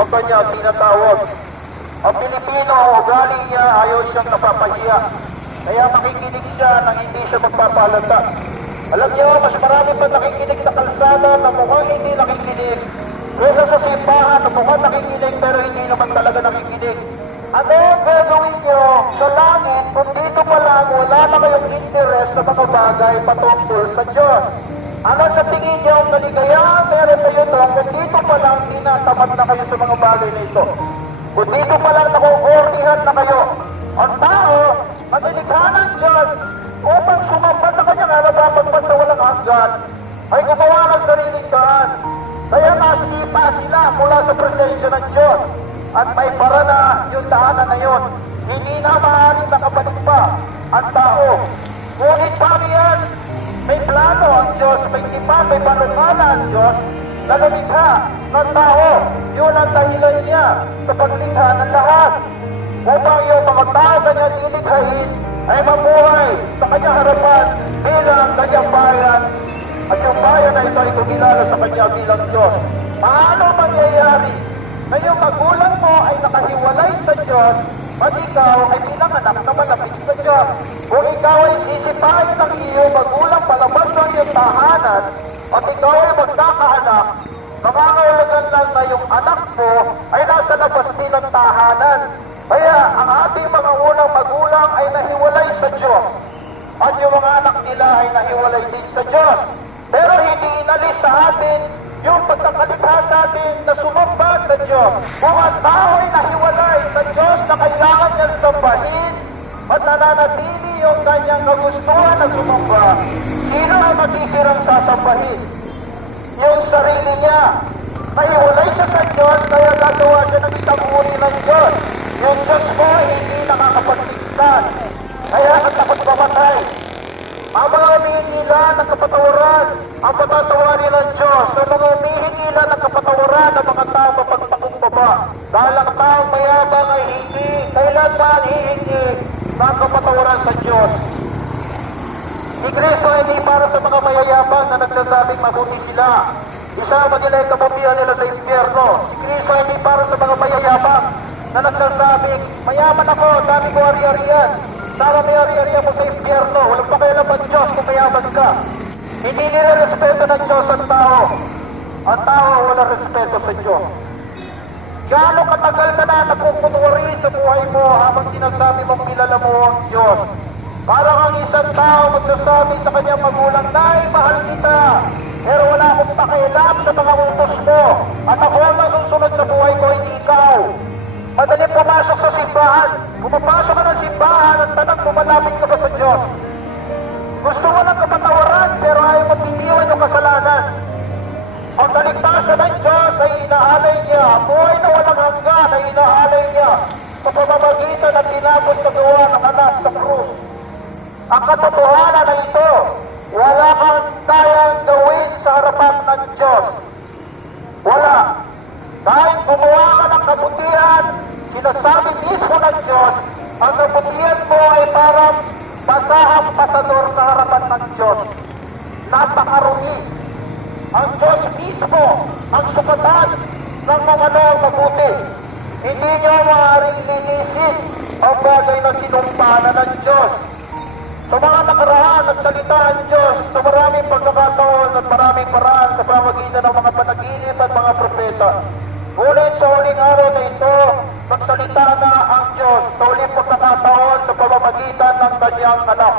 ang kanya tinatawag. Ang Pilipino, ang ugali niya, ayaw siyang napapahiya. Kaya makikinig siya nang hindi siya magpapalata. Alam niyo, mas marami pa nakikinig sa kalsada na mukhang hindi nakikinig. Kaya sa simbahan na mukhang nakikinig pero hindi naman talaga nakikinig. Ano ang gagawin niyo sa langit kung dito pa lang wala na kayong interest sa mga bagay patungkol sa Diyos? Ano sa tingin niyo ang kaligayahan meron kayo ito kung dito pa lang tinatamad na kayo sa mga bagay na ito? Kung dito pa lang nakukornihan na kayo, ang tao, madilikha ng Diyos, upang sumampan sa kanyang alagapagpan sa walang hanggan, ay gumawa ng sariling daan. Kaya nasipa sila mula sa presensya ng Diyos. At may para na yung daanan na yun. Hindi na maaaring nakabalik pa ang tao. Ngunit paano yan? May plano ang Diyos, may tipan, may panukala ang Diyos na lumikha ng tao. Yun ang dahilan niya sa paglikha ng lahat. Upang yung mga tao kanya ilikhain ay mabuhay sa kanyang harapan bilang kanyang bayan. At yung bayan na ito ay kumilala sa kanya bilang Diyos. Paano mangyayari na yung magulang mo ay nakahiwalay sa Diyos at ikaw ay bilang anak na malapit sa Diyos? Kung ikaw ay sisipain ng iyong magulang palabas ng iyong tahanan at ikaw ay magkakaanak, mangangailangan lang na yung anak mo ay nasa labas din ng tahanan. Kaya ang ating mga unang magulang ay nahiwalay sa Diyos at yung mga anak nila ay nahiwalay din sa Diyos. Pero hindi inalis sa atin yung pagkakalikha natin na sumamba sa Diyos. Kung ang tao ay nahiwalay sa Diyos na kailangan niyang sambahin at nananatili yung kanyang kagustuhan na sumamba, sino ang matisirang sasambahin? Yung sarili niya. Nahiwalay siya sa Diyos, kaya gagawa siya ng isang uri ng Diyos. Yung Diyos mo hindi nakakapagpigtan. Kaya ang takot mamatay. Ang mga humihingila ng kapatawaran, ang patatawarin ng Diyos. Ang mga humihingila ng kapatawaran ng mga tao mapagpakumbaba. Dahil ang taong mayabang ay hindi kailanman hihingi ng kapatawaran sa Diyos. Si Kristo ay hindi para sa mga mayayabang na nagsasabing mabuti sila. Isama nila yung kabutihan nila sa impyerno. Si Kristo ay hindi para sa mga mayayabang na nagsasabing, mayaman ako, dami ko ari-arian. Sana may ari-arian mo sa impyerno. Walang pakialam ang Diyos kung mayaman ka. Hindi nila respeto ng Diyos ang tao. Ang tao walang respeto sa Diyos. Gaano katagal ka na napupunwari sa buhay mo habang sinasabi mong kilala mo ang Diyos? Parang ang isang tao magsasabi sa kanyang magulang, Nay, mahal kita, pero wala akong pakialam sa mga utos mo. At ako ang nasusunod sa buhay ko, hindi ikaw. Madaling pumasok sa simbahan. Pumapasok ka ng simbahan at tanang lumalapit ka ba sa Diyos? Gusto mo ng kapatawaran, pero ayaw mapitiwan yung kasalanan. Ang kaligtasan ng Diyos ay inaalay niya. Buhay na walang hanggan ay inaalay niya sa pamamagitan at tinapos sa gawa ng anak sa krus. Ang katotohanan na ito, wala kang kayang gawin sa harapan ng Diyos. Wala. Dahil gumawa ka ng kabutihan, sinasabi mismo ng Diyos, ang kabutihan mo ay parang pasahang pasador sa harapan ng Diyos. Napakarumi. Ang Diyos mismo ang sukatan ng mga mabuti. Hindi niyo maaaring linisin ang bagay na sinumpanan ng Diyos. Sa mga nakaraan at salita ang Diyos sa maraming pagkakataon at maraming paraan sa pamagitan ng mga panaginip at mga propeta. Ngunit sa huling araw na ito, magsalita na ang Diyos sa huling pagkakataon sa pamamagitan ng kanyang anak.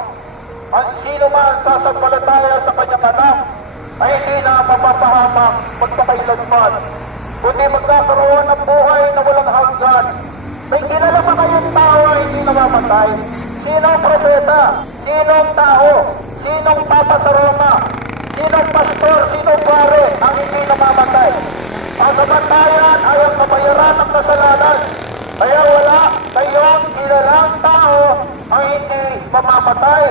Ang sino man sasampalataya sa kanyang anak ay hindi na mapapahamak magpakailanman, kundi magkakaroon ng buhay na walang hanggan. May kilala pa kayong tao ay hindi namamatay. Sinong propeta? Sinong tao? Sinong papa sa Roma? Sinong pastor? Sinong pare ang hindi namamatay? Ang kamatayan ay ang kabayaran ng kasalanan. Kaya wala kayong kilalang tao ang hindi mamamatay.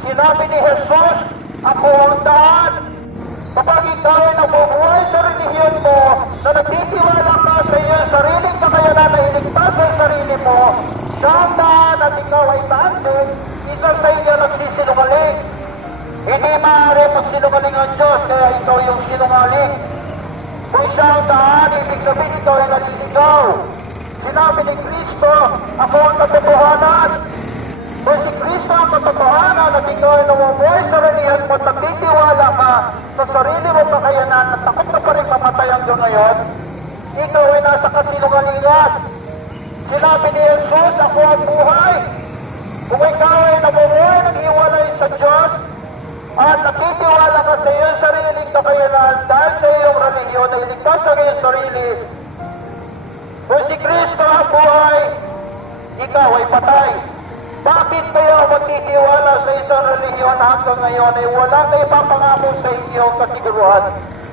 Sinabi ni Jesus, ako ang daan. Kapag ikaw ay nabubuhay sa relihiyon mo na nagtitiwala ka sa iyong sariling kakayanan na iligtas sa sarili mo, siyang daan at ikaw ay taansin, isa sa iyo nagsisinungaling. Hindi maaari magsinungaling ang Diyos, kaya ikaw yung sinungaling. Kung siya maganda ang daan, ibig sabihin ito ay naliligaw. Sinabi ni Kristo, ako ang katotohanan. Kung si Kristo ang katotohanan at ikaw ay namumuhay sa relihiyon mo, nagtitiwala ka sa sarili mo kakayanan at takot na pa rin mamatay hanggang ngayon, ikaw ay nasa kasinungalingan. Sinabi ni Jesus, ako ang buhay. Kung ikaw ay namumuhay, nag-iwalay sa Diyos, at nakitiwala ka sa iyong sariling kakayanan dahil sa iyong relihiyon na iligtas sa iyong sarili, kung si Kristo ang buhay, ikaw ay patay. Bakit kayo magtitiwala sa isang relihiyon hanggang ngayon ay wala na ipapangako sa inyong kasiguruhan?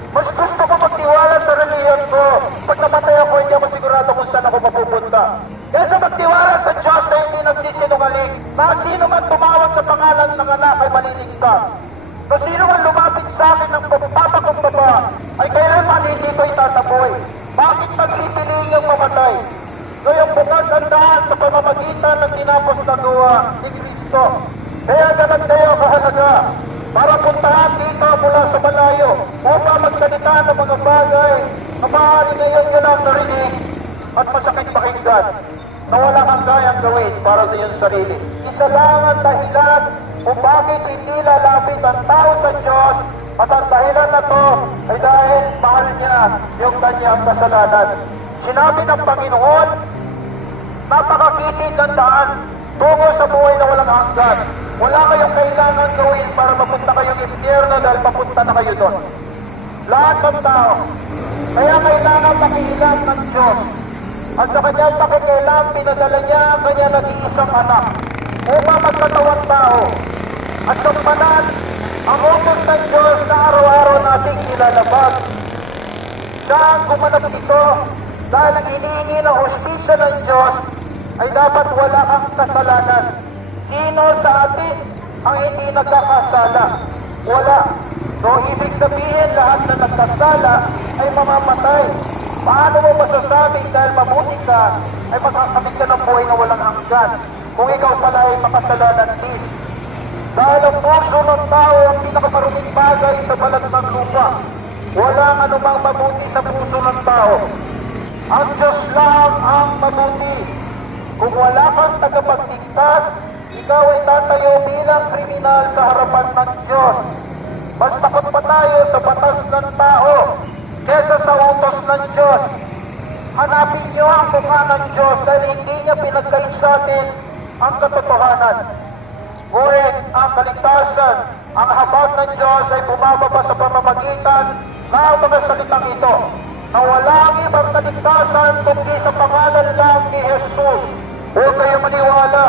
Mas gusto ko magtiwala sa relihiyon ko. Pag namatay ako, hindi ako sigurado kung saan ako mapupunta. Kaysa magtiwala sa Diyos na hindi nagsisinungaling, na sino man tumawag sa pangalan ng anak ay maliligtas. Na sino man lumapit sa akin ng pagpapakumbaba, ay kailanman hindi ko itataboy. Bakit nagpipili niyang mamatay? Ngayong bukas ang daan sa pamamagitan ng tinapos na gawa ni Kristo. Kaya ganun kayo kahalaga para puntahan dito mula sa malayo upang magsalita ng mga bagay na maaari ngayon nyo lang narinig at masakit pakinggan na wala kang kayang gawin para sa iyong sarili. Isa lang ang dahilan kung bakit hindi lalapit ang tao sa Diyos, at ang dahilan na to ay dahil mahal niya yung kanyang kasalanan. Sinabi ng Panginoon, napakakitig ang daan tungo sa buhay na walang hanggan. Wala kayong kailangan gawin para mapunta kayong impyerno dahil papunta na kayo doon. Lahat ng tao. Kaya kailangan makiilan ng Diyos. At sa kanyang pakikilam, pinadala niya ang kanyang nag-iisang anak upang magkatawang tao. At sampanan, ang utos ng Diyos na araw-araw nating ilalabag. Siya ang gumanap ito dahil ang hinihingi ng hustisya ng Diyos ay dapat wala kang kasalanan. Sino sa atin ang hindi nagkakasala? Wala. So, ibig sabihin lahat na nagkasala ay mamamatay. Paano mo masasabing dahil mabuti ka ay makakamit ka ng buhay na walang hanggan kung ikaw pala ay makasalanan din? Dahil ang puso ng tao ang pinakamaruming bagay sa balat ng lupa. Walang anumang mabuti sa puso ng tao. Ang Diyos lang ang mabuti. Kung wala kang tagapagligtas, ikaw ay tatayo bilang kriminal sa harapan ng Diyos. Mas takot pa tayo sa batas ng tao kesa sa utos ng Diyos. Hanapin niyo ang mukha ng Diyos dahil hindi niya pinagkait sa atin ang katotohanan. Ngunit ang kaligtasan, ang habag ng Diyos ay bumababa sa pamamagitan ng mga salitang ito, na walang ibang kaligtasan kundi sa pangalan lang ni Jesus. Huwag kayo maniwala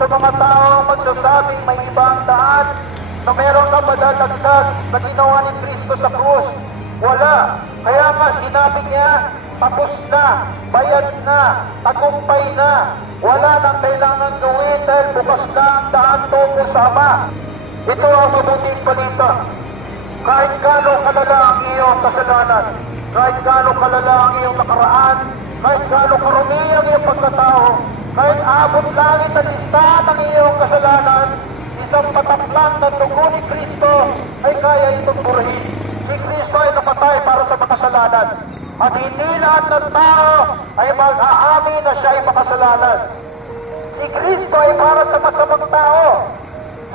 sa mga taong magsasabing may ibang daan na meron ka madadagdag na ginawa ni Kristo sa krus. Wala. Kaya nga sinabi niya, tapos na, bayad na, tagumpay na. Wala nang kailangan gawin dahil bukas na ang daan tungo sa Ama. Ito ang mabuting balita. Kahit gaano kalala ang iyong kasalanan, kahit gaano kalala ang iyong nakaraan, kahit gaano karumi ang iyong pagkatao, kahit abot langit at listahan ang iyong kasalanan, isang pataplan ng dugo ni Kristo ay kaya itong burahin. Si Kristo ay napatay para sa makasalanan. At hindi lahat ng tao ay mag-aamin na siya ay makasalanan. Si Kristo ay para sa masamang tao.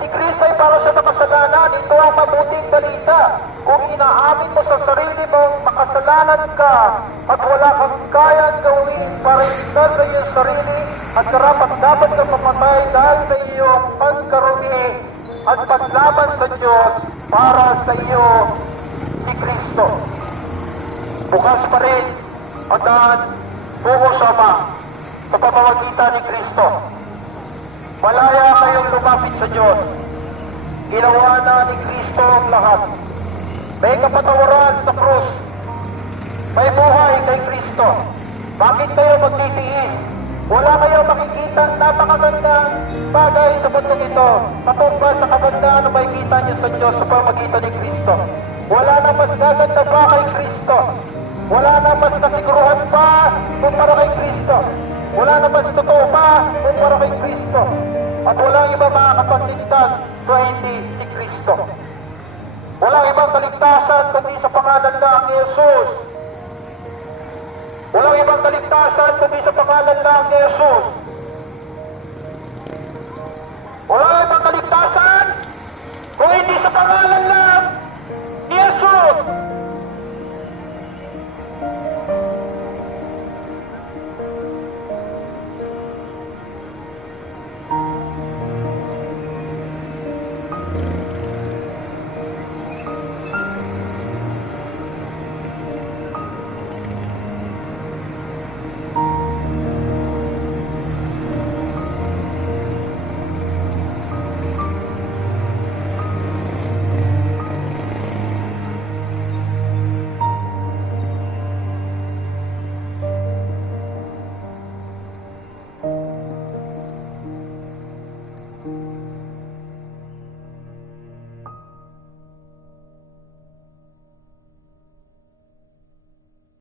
Si Kristo ay para sa makasalanan. Ito ang mabuting balita. Kung inaamin mo sa sarili mong makasalanan ka at wala kang kayang gawin para iligtas sa iyong sarili at karapat-dapat ka mamatay dahil sa iyong pagkarumi at paglaban sa Diyos para sa iyo si Kristo. Bukas pa rin ang daan tungo sa Ama sa pamamagitan ni Kristo. Malaya kayong lumapit sa Diyos. Ginawa na ni Kristo ang lahat. May kapatawaran sa krus. May buhay kay Kristo. Bakit kayo magtitiis? Wala kayo makikita napakagandang bagay sa bundok ito patungkol sa kagandahan na makikita niyo sa Diyos sa pamamagitan ni Kristo. Wala na mas gaganda pa kay Kristo. Wala na mas kasiguruhan pa kumpara kay Kristo. Wala na mas totoo pa kumpara kay Kristo. At walang iba makakapagligtas so hindi si Kristo. Walang ibang kaligtasan kundi sa pangalan ng Jesus. Walang ibang kaligtasan kundi sa pangalan lang ni Jesus. Walang ibang kaligtasan kung hindi sa pangalan lang ni Jesus.